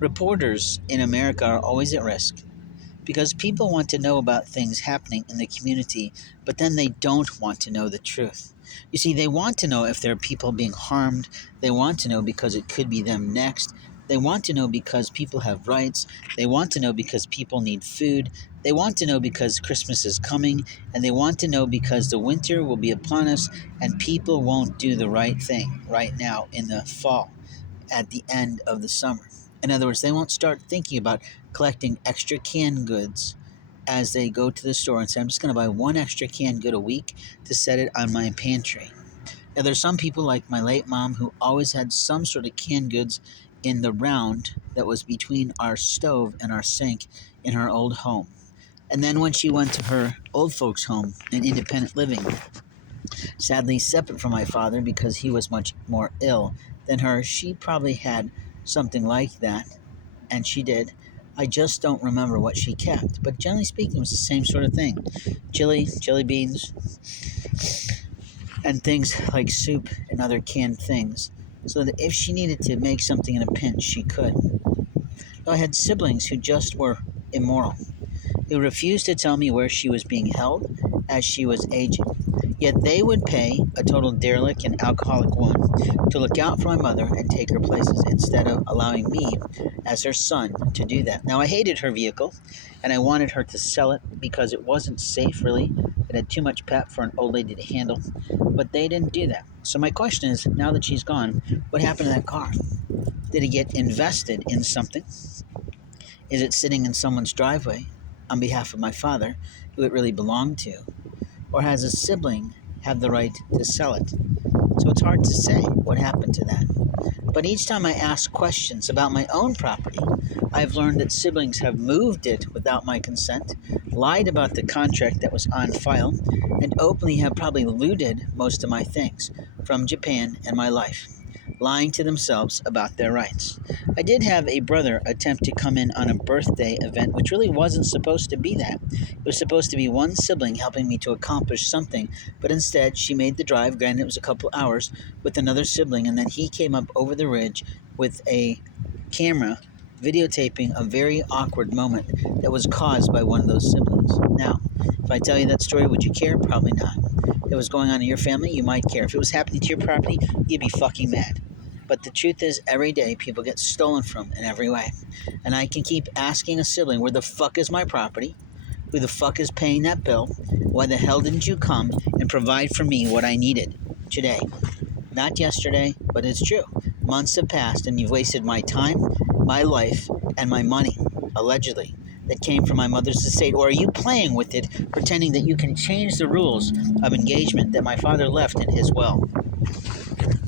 Reporters in America are always at risk because people want to know about things happening in the community, but then they don't want to know the truth. You see, they want to know if there are people being harmed. They want to know because it could be them next. They want to know because people have rights. They want to know because people need food. They want to know because Christmas is coming. And they want to know because the winter will be upon us and people won't do the right thing right now in the fall at the end of the summer. In other words, they won't start thinking about collecting extra canned goods as they go to the store and say, I'm just going to buy one extra canned good a week to set it on my pantry. Now, there's some people like my late mom who always had some sort of canned goods in the round that was between our stove and our sink in her old home. And then when she went to her old folks' home in independent living, sadly separate from my father because he was much more ill than her, she probably had something like that, and she did. I just don't remember what she kept, but generally speaking, it was the same sort of thing: chili, jelly beans, and things like soup and other canned things, so that if she needed to make something in a pinch, she could. Though I had siblings who just were immoral, who refused to tell me where she was being held as she was aging. Yet they would pay a total derelict and alcoholic woman to look out for my mother and take her places instead of allowing me, as her son, to do that. Now, I hated her vehicle and I wanted her to sell it because it wasn't safe, really. It had too much pep for an old lady to handle, but they didn't do that. So, my question is, now that she's gone, what happened to that car? Did it get invested in something? Is it sitting in someone's driveway on behalf of my father, who it really belonged to? Or has a sibling have the right to sell it? So it's hard to say what happened to that. But each time I ask questions about my own property, I've learned that siblings have moved it without my consent, lied about the contract that was on file, and openly have probably looted most of my things from Japan and my life, lying to themselves about their rights. I did have a brother attempt to come in on a birthday event, which really wasn't supposed to be that. It was supposed to be one sibling helping me to accomplish something, but instead she made the drive, granted it was a couple hours, with another sibling, and then he came up over the ridge with a camera videotaping a very awkward moment that was caused by one of those siblings. Now, if I tell you that story, would you care? Probably not. If it was going on in your family, you might care. If it was happening to your property, you'd be fucking mad. But the truth is, every day people get stolen from in every way. And I can keep asking a sibling, where the fuck is my property? Who the fuck is paying that bill? Why the hell didn't you come and provide for me what I needed today? Not yesterday, but it's true. Months have passed and you've wasted my time, my life, and my money, allegedly, that came from my mother's estate. Or are you playing with it, pretending that you can change the rules of engagement that my father left in his will?